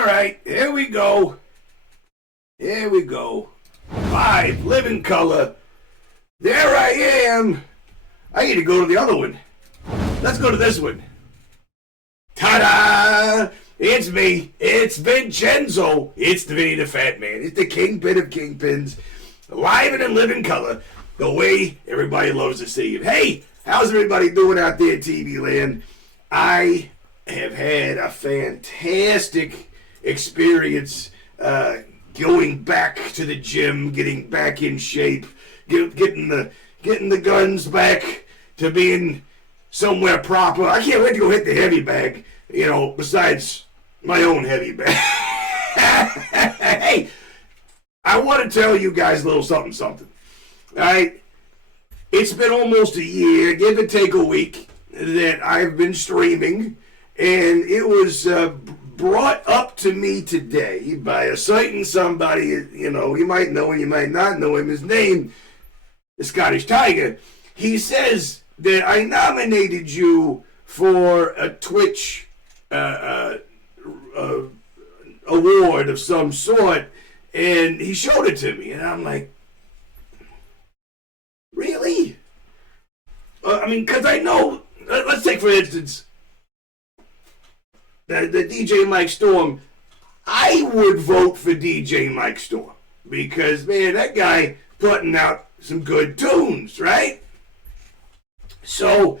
All right, here we go. Here we go. Live, living color. There I am. I need to go to the other one. Let's go to this one. Ta-da! It's me. It's Vincenzo. It's the Vinny the Fat Man. It's the kingpin of kingpins. Live and in living color. The way everybody loves to see him. Hey, how's everybody doing out there in TV land? I have had a fantastic experience going back to the gym, getting back in shape, getting the guns back to being somewhere proper. I can't wait to go hit the heavy bag, besides my own heavy bag. Hey, I want to tell you guys a little something. All right? It's been almost a year, give or take a week, that I've been streaming, and it was brought up to me today by a certain somebody, you might know him, you might not know him. His name, the Scottish Tiger. He says that I nominated you for a Twitch award of some sort, and he showed it to me, and I'm like, really? Because I know, let's take for instance, the DJ Mike Storm. I would vote for DJ Mike Storm because, man, that guy putting out some good tunes, right? So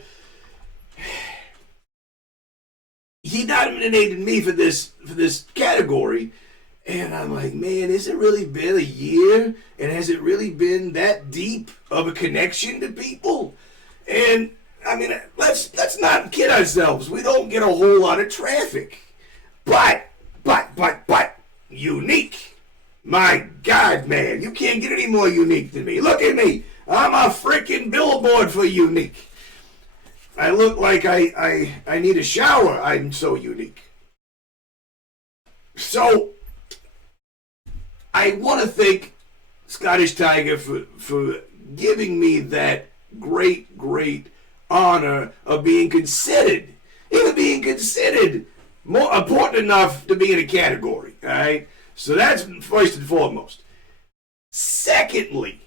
he nominated me for this category, and I'm like, man, has it really been a year? And has it really been that deep of a connection to people? And let's not kid ourselves. We don't get a whole lot of traffic, but unique. My God, man, you can't get any more unique than me. Look at me. I'm a freaking billboard for unique. I look like I need a shower. I'm so unique. So I want to thank Scottish Tiger for giving me that great honor of being considered, even being considered more important enough to be in a category. All right, so that's first and foremost. Secondly,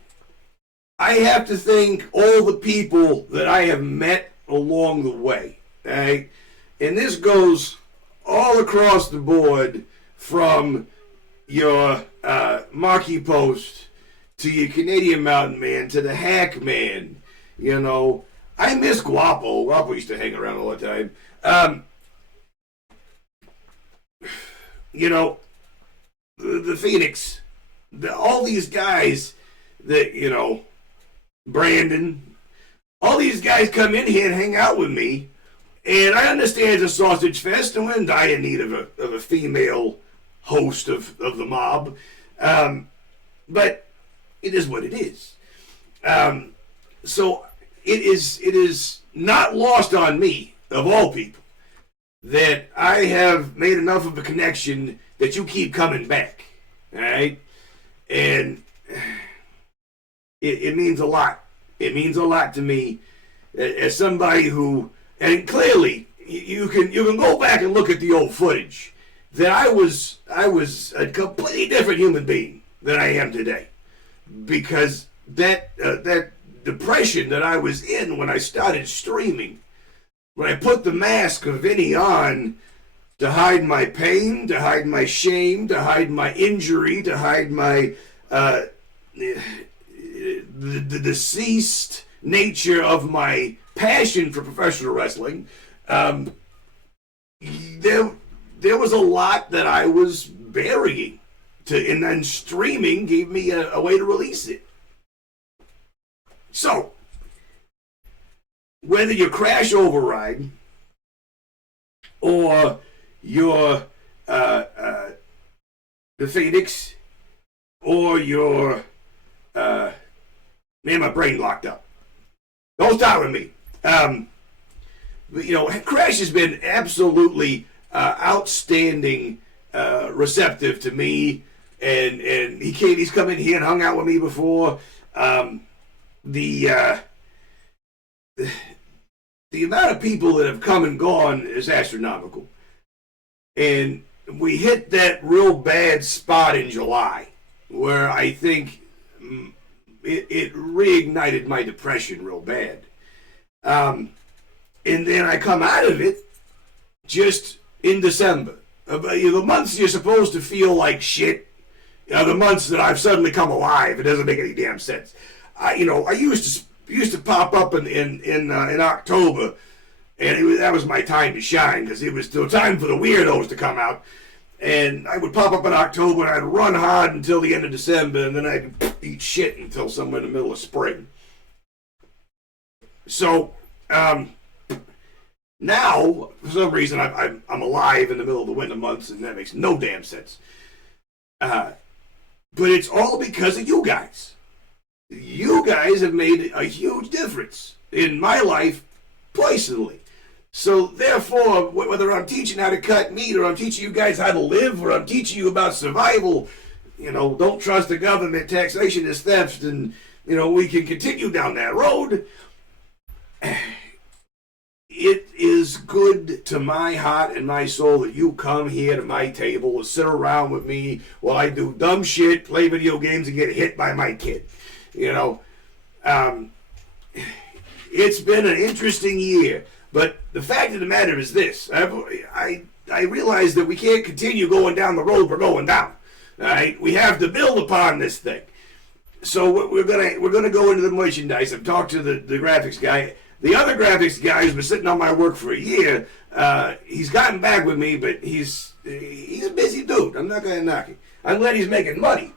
I have to thank all the people that I have met along the way. All right, and this goes all across the board, from your Marquee Post to your Canadian Mountain Man to the Hack Man. I miss Guapo. Guapo used to hang around all the time. The Phoenix, all these guys that, Brandon, all these guys come in here and hang out with me. And I understand it's a sausage fest, and we're in dire need of a female host of the mob. But it is what it is. So it is not lost on me, of all people, that I have made enough of a connection that you keep coming back. All right? And it means a lot. It means a lot to me as somebody who, and clearly you can go back and look at the old footage, that I was a completely different human being than I am today, because that depression that I was in when I started streaming, when I put the mask of Vinny on to hide my pain, to hide my shame, to hide my injury, to hide my the deceased nature of my passion for professional wrestling, there was a lot that I was burying, and then streaming gave me a way to release it. So, whether you're Crash Override or you're the Phoenix, or you're man, my brain locked up. Don't start with me. Crash has been absolutely outstanding, receptive to me, and he's come in here and hung out with me before. The amount of people that have come and gone is astronomical. And we hit that real bad spot in July where I think it reignited my depression real bad. And then I come out of it just in December. The months you're supposed to feel like shit are the months that I've suddenly come alive. It doesn't make any damn sense. I used to pop up in October, and that was my time to shine because it was still time for the weirdos to come out. And I would pop up in October, and I'd run hard until the end of December, and then I'd eat shit until somewhere in the middle of spring. So now, for some reason, I'm alive in the middle of the winter months, and that makes no damn sense. But it's all because of you guys. You guys have made a huge difference in my life personally. So therefore, whether I'm teaching how to cut meat, or I'm teaching you guys how to live, or I'm teaching you about survival, don't trust the government, taxation is theft, and, we can continue down that road. It is good to my heart and my soul that you come here to my table and sit around with me while I do dumb shit, play video games, and get hit by my kid. It's been an interesting year. But the fact of the matter is this: I realize that we can't continue going down the road we're going down. All right, we have to build upon this thing. So we're gonna go into the merchandise. I've talked to the graphics guy. The other graphics guy who's been sitting on my work for a year. He's gotten back with me, but he's a busy dude. I'm not gonna knock him. I'm glad he's making money.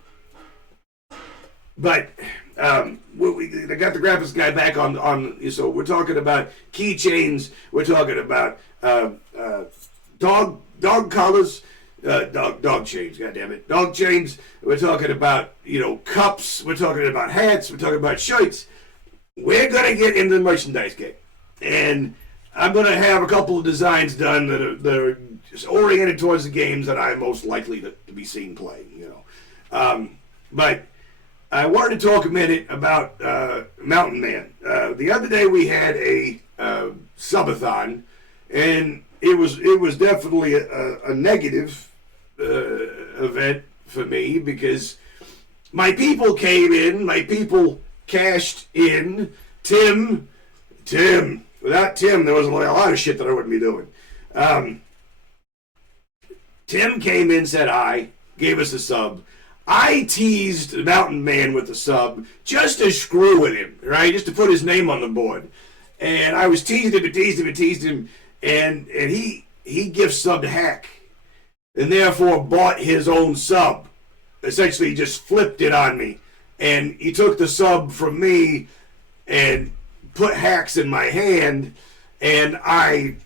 But I got the graphics guy back on. So we're talking about keychains. We're talking about dog collars, dog chains. God damn it, dog chains. We're talking about cups. We're talking about hats. We're talking about shirts. We're gonna get into the merchandise game, and I'm gonna have a couple of designs done that are just oriented towards the games that I'm most likely to be seen playing. But I wanted to talk a minute about Mountain Man. The other day we had a subathon, and it was definitely a negative event for me because my people came in, my people cashed in. Tim, without Tim, there was a lot of shit that I wouldn't be doing. Tim came in, said hi, gave us a sub. I teased Mountain Man with the sub just to screw with him, right? Just to put his name on the board. And I was teasing him, and he gift subbed Hack, and therefore bought his own sub. Essentially just flipped it on me. And he took the sub from me and put Hacks in my hand, and I'm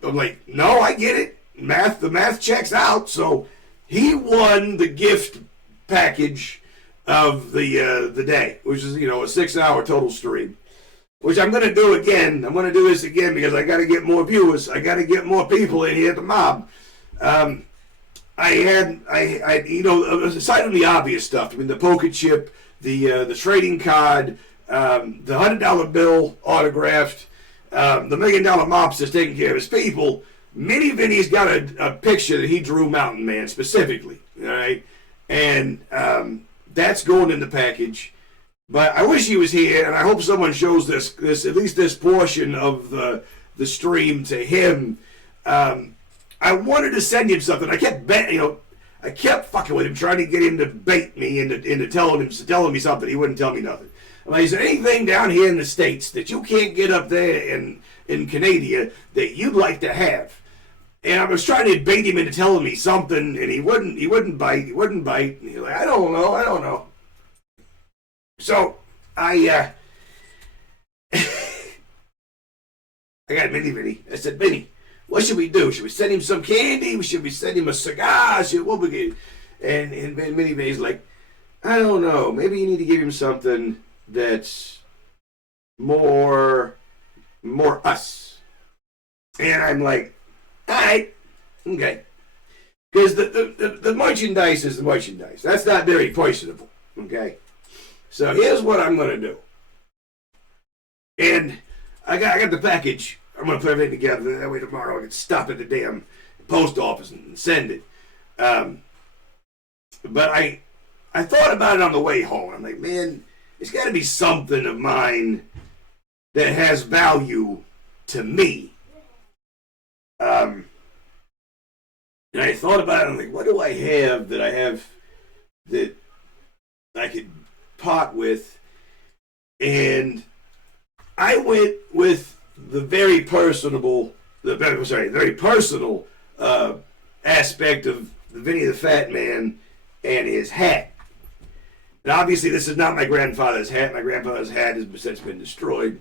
like, no, I get it. The math checks out. So he won the gift package of the day, which is a 6-hour total stream, which I'm going to do again. I'm going to do this again because I got to get more viewers. I got to get more people in here at the mob. I aside from the obvious stuff, the poker chip, the trading card, the $100 bill autographed, the $1 million mops that's taking care of his people. Mini Vinny's got a picture that he drew Mountain Man specifically, all right? And that's going in the package. But I wish he was here, and I hope someone shows this at least this portion of the stream to him. I wanted to send him something. I kept fucking with him, trying to get him to bait me into telling me something. He wouldn't tell me nothing. I'm like, is there anything down here in the States that you can't get up there in Canada that you'd like to have? And I was trying to bait him into telling me something, and he wouldn't bite. He's like, I don't know. So I got Mini Vinny. I said, Vinny, what should we do? Should we send him some candy? Should we send him a cigar? What we get? And Mini Vinny's like, I don't know. Maybe you need to give him something that's more us. And I'm like, all right, okay. Because the merchandise is the merchandise. That's not very personable, okay? So here's what I'm going to do. And I got the package. I'm going to put everything together. That way tomorrow I can stop at the damn post office and send it. But I thought about it on the way home. I'm like, man, it's got to be something of mine that has value to me. And I thought about it. I'm like, what do I have that I could part with? And I went with the very personal aspect of Vinny the Fat Man and his hat. And obviously, this is not my grandfather's hat. My grandfather's hat has since been destroyed.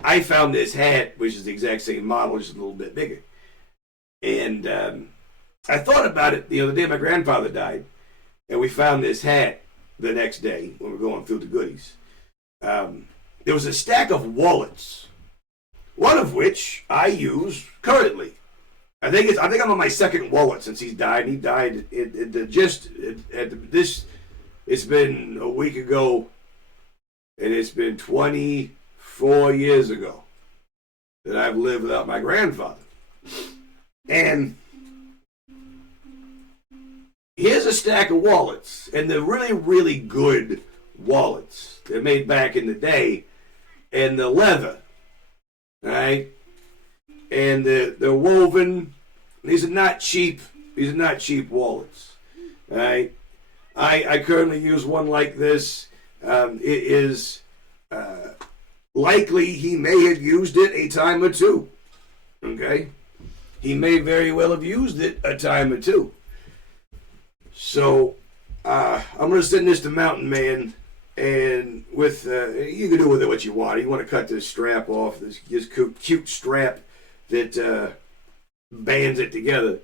I found this hat, which is the exact same model, just a little bit bigger. And I thought about it the other day. My grandfather died, and we found this hat the next day when we were going through the goodies. There was a stack of wallets, one of which I use currently. I think I'm on my second wallet since he's died. He died it's been a week ago, and it's been 24 years ago that I've lived without my grandfather. And here's a stack of wallets, and they're really, really good wallets. They're made back in the day, and they're leather, right? And they're woven. These are not cheap. These are not cheap wallets, right? I currently use one like this. It is likely he may have used it a time or two. Okay, he may very well have used it a time or two. So I'm gonna send this to Mountain Man, and with you can do with it what you want. You want to cut this strap off, this cute strap that bands it together.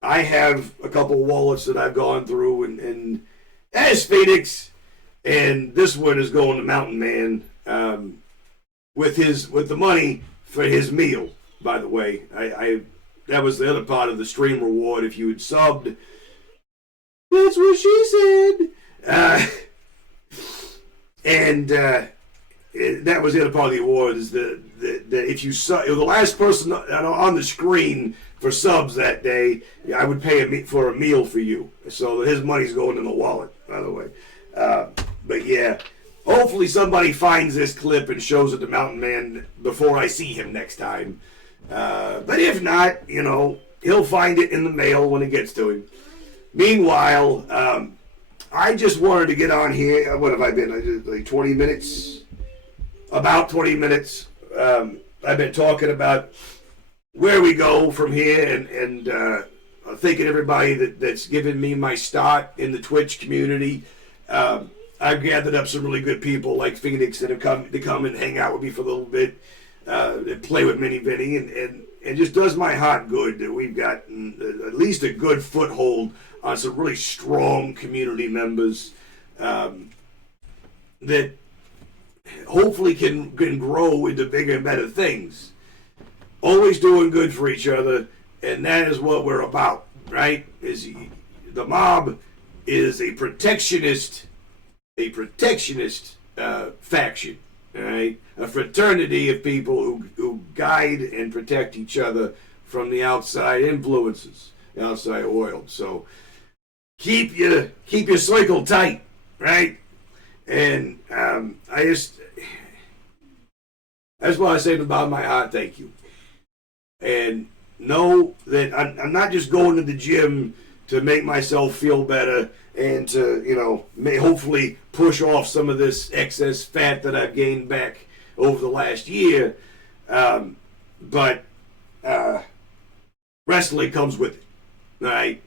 I have a couple wallets that I've gone through, and as Phoenix, and this one is going to Mountain Man with the money for his meal. By the way, I that was the other part of the stream reward. If you had subbed, that's what she said. And that was the other part of the award, is that if you sub, the last person on the screen for subs that day, I would pay for a meal for you. So his money's going in the wallet, by the way. But yeah, hopefully somebody finds this clip and shows it to Mountain Man before I see him next time. But if not, he'll find it in the mail when it gets to him. Meanwhile, I just wanted to get on here. What have I been? Like 20 minutes? About 20 minutes. I've been talking about where we go from here, and thanking everybody that's given me my start in the Twitch community. I've gathered up some really good people like Phoenix that have come and hang out with me for a little bit, and play with Mini Vinny, and it just does my heart good that we've got at least a good foothold on some really strong community members that hopefully can grow into bigger and better things. Always doing good for each other, and that is what we're about, right? The mob is a protectionist faction, right? A fraternity of people who guide and protect each other from the outside influences, the outside world. So keep your circle tight, right? And I just want to say from the bottom of my heart, thank you. And know that I'm not just going to the gym to make myself feel better and to, may hopefully push off some of this excess fat that I've gained back over the last year. But wrestling comes with it, right?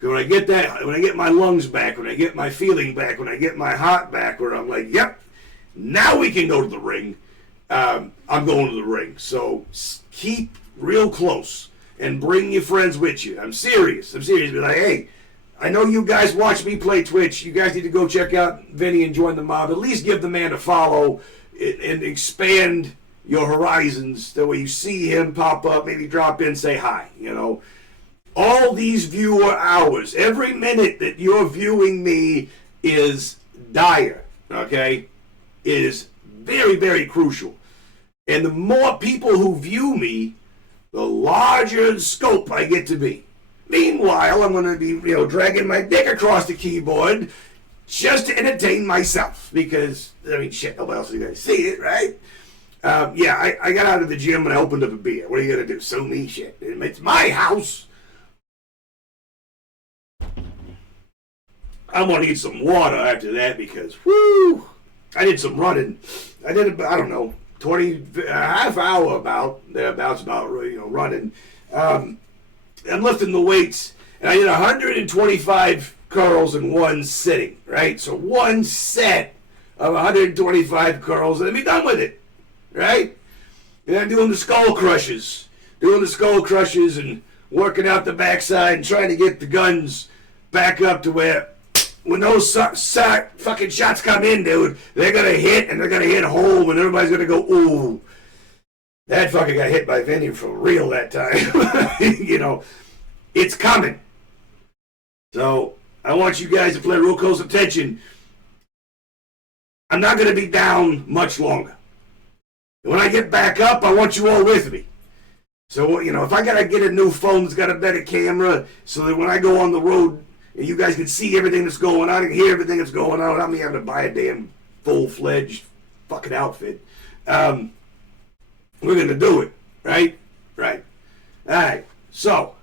When I get my lungs back, when I get my feeling back, when I get my heart back, where I'm like, yep, now we can go to the ring. I'm going to the ring. So keep real close and bring your friends with you. I'm serious. Be like, hey, I know you guys watch me play Twitch. You guys need to go check out Vinny and join the mob. At least give the man a follow and expand your horizons. That way you see him pop up, maybe drop in, say hi, All these viewer hours, every minute that you're viewing me is dire, okay? It is very, very crucial. And the more people who view me, the larger scope I get to be. Meanwhile, I'm going to be, dragging my dick across the keyboard just to entertain myself. Because, I mean, shit, nobody else is going to see it, right? I got out of the gym and I opened up a beer. What are you going to do? Sue me? Shit. It's my house. I'm going to need some water after that because, whoo, I did some running. I did, I don't know, 20, a half hour thereabouts about running. I'm lifting the weights, and I did 125 curls in one sitting, right? So one set of 125 curls, and then be done with it, right? And I'm doing the skull crushes, and working out the backside and trying to get the guns back up to where when those fucking shots come in, dude, they're going to hit, and they're going to hit home, and everybody's going to go, ooh. That fucking got hit by Vinny for real that time. It's coming. So I want you guys to play real close attention. I'm not going to be down much longer. When I get back up, I want you all with me. So, if I got to get a new phone that's got a better camera so that when I go on the road, you guys can see everything that's going on and hear everything that's going on without me having to buy a damn full-fledged fucking outfit. We're going to do it, right? Right. All right. So,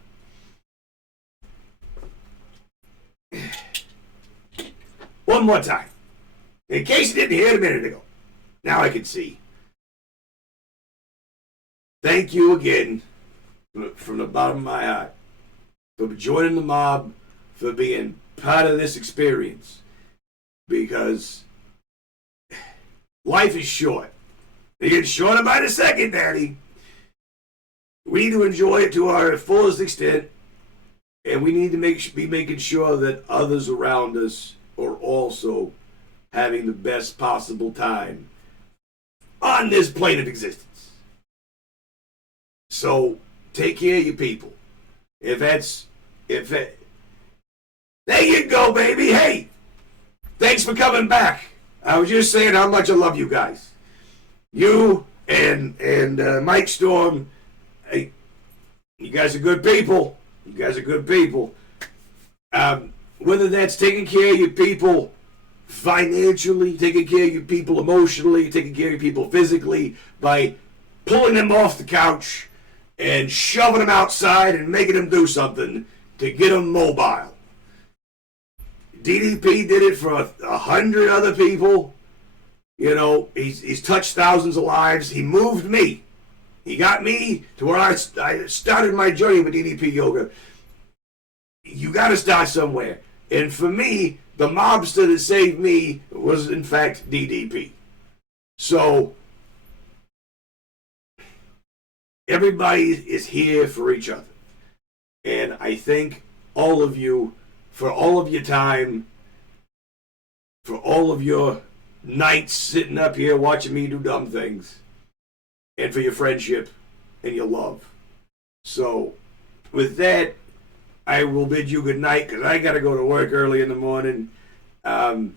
one more time. In case you didn't hear it a minute ago. Now I can see. Thank you again from the bottom of my heart for joining the mob, for being part of this experience. Because life is short. It gets shorter by the second, Daddy. We need to enjoy it to our fullest extent, and we need to be making sure that others around us are also having the best possible time on this plane of existence. So take care of your people. There you go, baby. Hey, thanks for coming back. I was just saying how much I love you guys. You and Mike Storm, hey, you guys are good people. Whether that's taking care of your people financially, taking care of your people emotionally, taking care of your people physically, by pulling them off the couch and shoving them outside and making them do something to get them mobile. DDP did it for 100 other people. He's touched thousands of lives. He moved me. He got me to where I started my journey with DDP yoga. You got to start somewhere. And for me, the mobster that saved me was, in fact, DDP. So, everybody is here for each other. And I thank all of you for all of your time, for all of your nights sitting up here watching me do dumb things, and for your friendship and your love. So, with that, I will bid you good night because I got to go to work early in the morning. I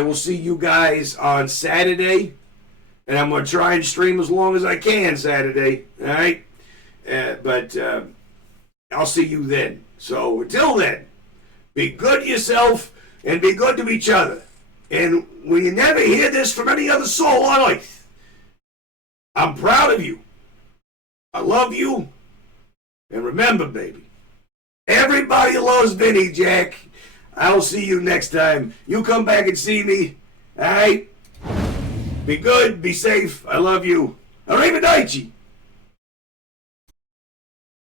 will see you guys on Saturday, and I'm going to try and stream as long as I can Saturday, all right? But I'll see you then. So, until then, be good to yourself and be good to each other. And when you never hear this from any other soul on earth, I'm proud of you. I love you. And remember, baby, everybody loves Vinny, Jack. I'll see you next time. You come back and see me. All right? Be good. Be safe. I love you. Arrivederci.